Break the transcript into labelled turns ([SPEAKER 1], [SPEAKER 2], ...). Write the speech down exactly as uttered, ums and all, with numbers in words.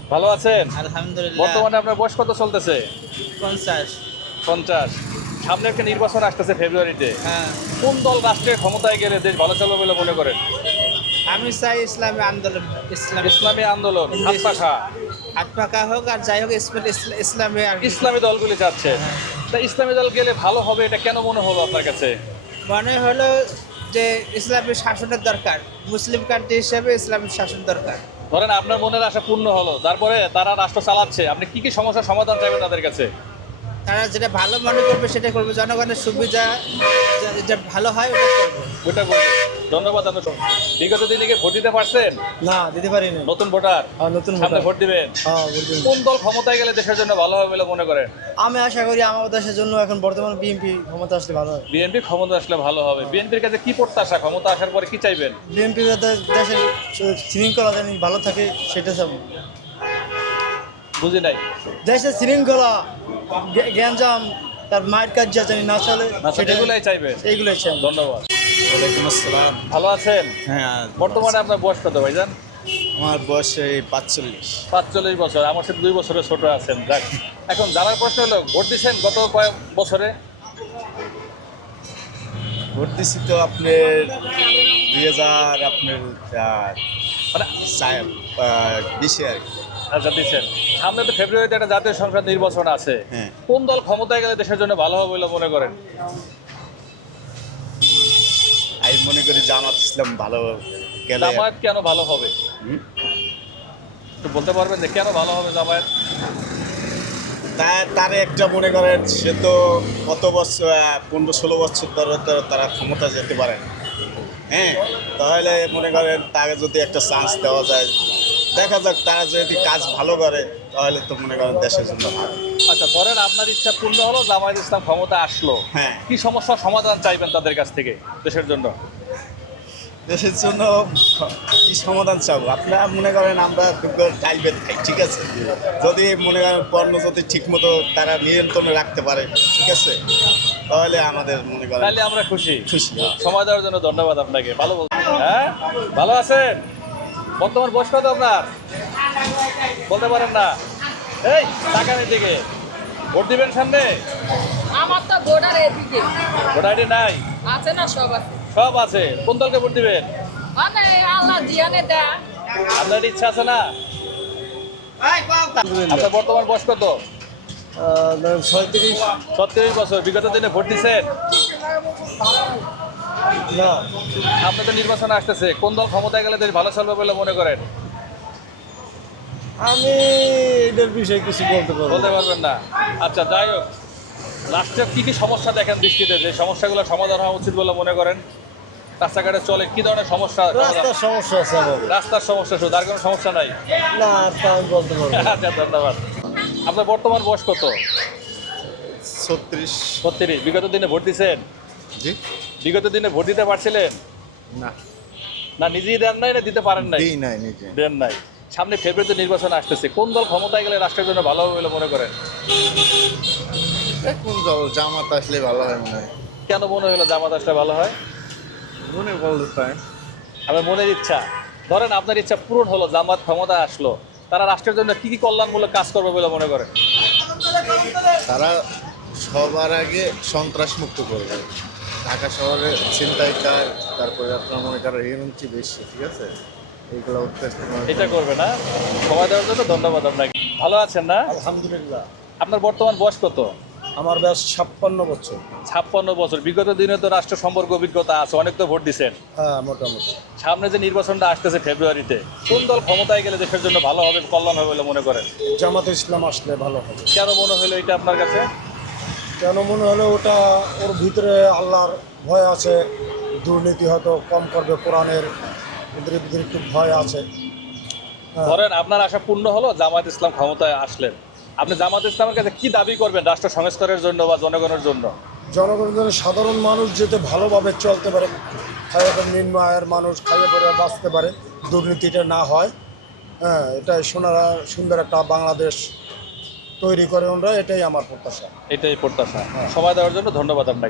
[SPEAKER 1] ভালো আছেন?
[SPEAKER 2] আলহামদুলিল্লাহ।
[SPEAKER 1] বর্তমানে আপনার বয়স কত চলতেছে?
[SPEAKER 2] পঞ্চাশ।
[SPEAKER 1] পঞ্চাশ। সামনে একটা নির্বাচন আসতেছে ফেব্রুয়ারিতে।
[SPEAKER 2] হ্যাঁ,
[SPEAKER 1] কোন দল রাষ্ট্রের ক্ষমতায় গেলে দেশ ভালো চলবে বলে মনে করেন?
[SPEAKER 2] আমি চাই ইসলামী আন্দোলন, ইসলাম
[SPEAKER 1] ইসলামী আন্দোলন, হাত
[SPEAKER 2] দেশ-
[SPEAKER 1] পাখা,
[SPEAKER 2] হাত পাকা হোক আর যাই হোক, ইসলাম- ইসলা- ইসলামী আর কি।
[SPEAKER 1] ইসলামী দলগুলি যাচ্ছে। তা ইসলামী দল গেলে ভালো হবে, এটা কেন মনে হলো আপনার কাছে?
[SPEAKER 2] মনে হলো যে ইসলামী শাসনের দরকার, মুসলিম কান্ট্রি হিসেবে ইসলামী শাসন দরকার।
[SPEAKER 1] ধরেন আপনার মনের আশা পূর্ণ হলো, তারপরে তারা রাষ্ট্র চালাচ্ছে, আপনি কি কি সমস্যার সমাধান চাইবেন তাদের কাছে?
[SPEAKER 2] তারা যেটা ভালো মনে করবে সেটা করবে, জনগণের সুবিধা যা- যেটা ভালো হয় ওটা করবে।
[SPEAKER 1] ওইটা বলবেন। ধন্যবাদ। আপনার বিগত দিনে কি ভোট দিতে পারছেন?
[SPEAKER 3] না দিতে পারিনি।
[SPEAKER 1] নতুন ভোটার
[SPEAKER 3] হ্যাঁ, নতুন
[SPEAKER 1] সামনে
[SPEAKER 3] ভোটার।
[SPEAKER 1] ভোট দিবেন।
[SPEAKER 3] হ্যাঁ, বুঝলি।
[SPEAKER 1] কোন দল ক্ষমতায় গেলে দেশের জন্য ভালো হবে বলে মনে করেন?
[SPEAKER 3] আমি আশা করি আমাদের দেশের জন্য এখন বর্তমান বিএনপি ক্ষমতা আসলে ভালো হয়।
[SPEAKER 1] বিএনপি ক্ষমতা আসলে ভালো হবে। বিএনপির কাছে কি প্রত্যাশা, ক্ষমতা আসার পরে কি চাইবেন?
[SPEAKER 3] বিএনপি দেশের শৃঙ্খলা যেন ভালো থাকে সেটা চাবো।
[SPEAKER 1] বুঝি নাই।
[SPEAKER 3] দেশের শৃঙ্খলা, জ্ঞা- জ্ঞানজাম, তার মায়ের কাজ যা জানি না চলে
[SPEAKER 1] না,
[SPEAKER 3] সেটা
[SPEAKER 1] এগুলাই চাইবেন।
[SPEAKER 3] এইগুলোই চাই।
[SPEAKER 1] ধন্যবাদ।
[SPEAKER 4] ওয়ালাইকুম আসসালাম।
[SPEAKER 1] ভালো আছেন?
[SPEAKER 4] হ্যাঁ,
[SPEAKER 1] বর্তমানে আপনার বয়স কত ভাইজান?
[SPEAKER 4] আমার বয়স এই পাঁচচল্লিশ।
[SPEAKER 1] পাঁচচল্লিশ বছর। আমার সাথে দুই বছরের ছোট আছেন। যাক, এখন জানার প্রশ্ন হলো, ভোট দিচ্ছেন গত কয়েক বছরে?
[SPEAKER 4] ভোট দিছি তো আপনার দুই হাজার আপনার
[SPEAKER 1] মানে
[SPEAKER 4] বিশে আর কি।
[SPEAKER 1] আচ্ছা, দিচ্ছেন। সামনে তো ফেব্রুয়ারিতে একটা জাতীয় সংসদ নির্বাচন আছে।
[SPEAKER 4] হ্যাঁ।
[SPEAKER 1] কোন দল ক্ষমতায় গেলে দেশের জন্য ভালো হবে বলে মনে করেন?
[SPEAKER 4] আমি মনে করি জামাত ইসলাম ভালো গেলে।
[SPEAKER 1] জামায়াত কেন ভালো হবে
[SPEAKER 4] হুম?
[SPEAKER 1] তো বলতে পারবেন যে কেন ভালো হবে জামায়াত?
[SPEAKER 4] তা- তার একটা মনে করেন, সে তো কত বছর আহ, পনেরো ষোলো বছর ধরে তো তারা ক্ষমতা যেতে পারে না। হ্যাঁ, তাহলে মনে করেন তাকে যদি একটা চান্স দেওয়া যায়, দেখা যাক তারা যদি কাজ ভালো করে তাহলে তো মনে করেন দেশের জন্য ভালো।
[SPEAKER 1] আচ্ছা, ধরেন আপনার ইচ্ছা পূর্ণ হলো, জামায়াত ইসলাম ক্ষমতা আসলো,
[SPEAKER 4] হ্যাঁ।
[SPEAKER 1] কি সমস্যার সমাধান চাইবেন তাদের কাছ থেকে দেশের জন্য?
[SPEAKER 4] দেশের জন্য কি সমাধান চাবো? আপনারা মনে করেন আমরা টাইল বেদ খাই, ঠিক আছে, যদি মনে করেন পণ্য যদি ঠিক মতো তারা নিয়ন্ত্রণে রাখতে পারে, ঠিক আছে, তাহলে আমাদের মনে করেন
[SPEAKER 1] তাহলে আমরা খুশি।
[SPEAKER 4] খুশি।
[SPEAKER 1] সময় দেওয়ার জন্য ধন্যবাদ আপনাকে। ভালো বলছেন। হ্যাঁ, ভালো আছেন? বর্তমান বয়স কত আপনার? বলতে পারেন না? এই টাকার দিকে ভোট দিবেন সামনে?
[SPEAKER 5] আমার তো ভোটার এদিকে
[SPEAKER 1] ভোট আইডি নাই?
[SPEAKER 5] আছে না, সব আছে।
[SPEAKER 1] সব আছে। কোন দলকে ভোট দিবেন?
[SPEAKER 5] মানে আল্লাহ জিয়ানে দেয়।
[SPEAKER 1] আপনার ইচ্ছা আছে না? আপনার বর্তমান বয়স কত?
[SPEAKER 3] ছয়ত্রিশ।
[SPEAKER 1] ছত্রিশ বছর। বিগত দিনে ভোট দিচ্ছেন?
[SPEAKER 3] না,
[SPEAKER 1] আপনার তো নির্বাচন আসতেছে, কোন দল ক্ষমতায় গেলে দেশ ভালো চলবে বলে মনে করেন?
[SPEAKER 3] আমি এটার বিষয়ে কিছু বলতে পারবো
[SPEAKER 1] বলতে পারবেন না? আচ্ছা, যাই হোক, রাষ্ট্রের কী কী সমস্যা দেখেন দৃষ্টিতে, যে সমস্যাগুলো সমাধান হওয়া উচিত বলে মনে করেন? রাস্তাঘাটে চলে কি ধরনের সমস্যা?
[SPEAKER 3] রাস্তার সমস্যা আছে আমার।
[SPEAKER 1] রাস্তার সমস্যা শুধু, আর কোনো সমস্যা নাই?
[SPEAKER 3] না, তা আমি বলতে পারবো না।
[SPEAKER 1] আচ্ছা, ধন্যবাদ। আপনার বর্তমান বয়স কত?
[SPEAKER 4] ছত্রিশ।
[SPEAKER 1] ছত্রিশ। বিগত দিনে ভোট দিচ্ছেন?
[SPEAKER 4] জি
[SPEAKER 1] বিগত দিনে ভোট দিতে পারছিলেন
[SPEAKER 4] না,
[SPEAKER 1] না? নিজেই দেন নাই না দিতে পারেন নাই?
[SPEAKER 4] দিই নাই নিজে।
[SPEAKER 1] দেন নাই। সামনে ফেব্রুয়ারিতে নির্বাচন আসতেছে, কোন দল ক্ষমতায় গেলে রাষ্ট্রের জন্য ভালো হবে বলে মনে করেন?
[SPEAKER 4] কোন দল? জামাত আসলে ভালো হয় মনে হয়।
[SPEAKER 1] কেন মনে হলো জামাত আসলে ভালো হয়?
[SPEAKER 4] মনে বলতে পারেন।
[SPEAKER 1] আমার মনের ইচ্ছা। ধরেন আপনার ইচ্ছা পূরণ হলো, জামাত ক্ষমতা আসলো, তারা রাষ্ট্রের জন্য কি কি কল্যাণমূলক কাজ করবে বলে মনে করেন?
[SPEAKER 4] তারা সবার আগে সন্ত্রাস মুক্ত করবে। ঢাকা শহরে ছিনতাইকার, তারপরে আপনার মনে করেন হিরুঞ্চি বেশি, ঠিক আছে, এইগুলো উত্তেজ।
[SPEAKER 1] এটা করবে না? সময় দেওয়ার জন্য ধন্যবাদ আপনাকে। ভালো আছেন না?
[SPEAKER 3] আলহামদুলিল্লাহ।
[SPEAKER 1] আপনার বর্তমান বয়স কত?
[SPEAKER 3] আমার বয়স ছাপ্পান্ন বছর।
[SPEAKER 1] ছাপ্পান্ন বছর। বিগত দিনে তো রাষ্ট্র সম্পর্কে অভিজ্ঞতা আছে, অনেক তো ভোট দিচ্ছেন।
[SPEAKER 3] হ্যাঁ, মোটামুটি।
[SPEAKER 1] সামনে যে নির্বাচনটা আসতেছে ফেব্রুয়ারিতে, কোন দল ক্ষমতায় গেলে দেশের জন্য ভালো হবে, কল্যাণ হবে বলে মনে করেন?
[SPEAKER 3] জামাত ইসলাম আসলে ভালো হবে।
[SPEAKER 1] কেন মনে হলো এটা আপনার কাছে?
[SPEAKER 3] কেন মনে হলো? ওটা ওর ভিতরে আল্লাহর ভয় আছে, দুর্নীতি হয়তো কম করবে, কোরআনের ওদের ভিতরে একটু ভয় আছে। হ্যাঁ।
[SPEAKER 1] ধরেন আপনার আশা পূর্ণ হলো, জামাত ইসলাম ক্ষমতায় আসলেন, আপনি জামাত ইসলামের কাছে কি দাবি করবেন রাষ্ট্র সংস্কারের জন্য বা জনগণের জন্য?
[SPEAKER 3] জনগণের সাধারণ মানুষ যাতে ভালোভাবে চলতে পারে, খাইয়ে পরে নিম্ন আয়ের মানুষ খাইয়ে পরে বাঁচতে পারে, দুর্নীতিটা না হয়। হ্যাঁ, এটাই সোনারা সুন্দর একটা বাংলাদেশ তৈরি করে ওনারা, এটাই আমার প্রত্যাশা।
[SPEAKER 1] এটাই প্রত্যাশা। সময় দেওয়ার জন্য ধন্যবাদ আপনাকে।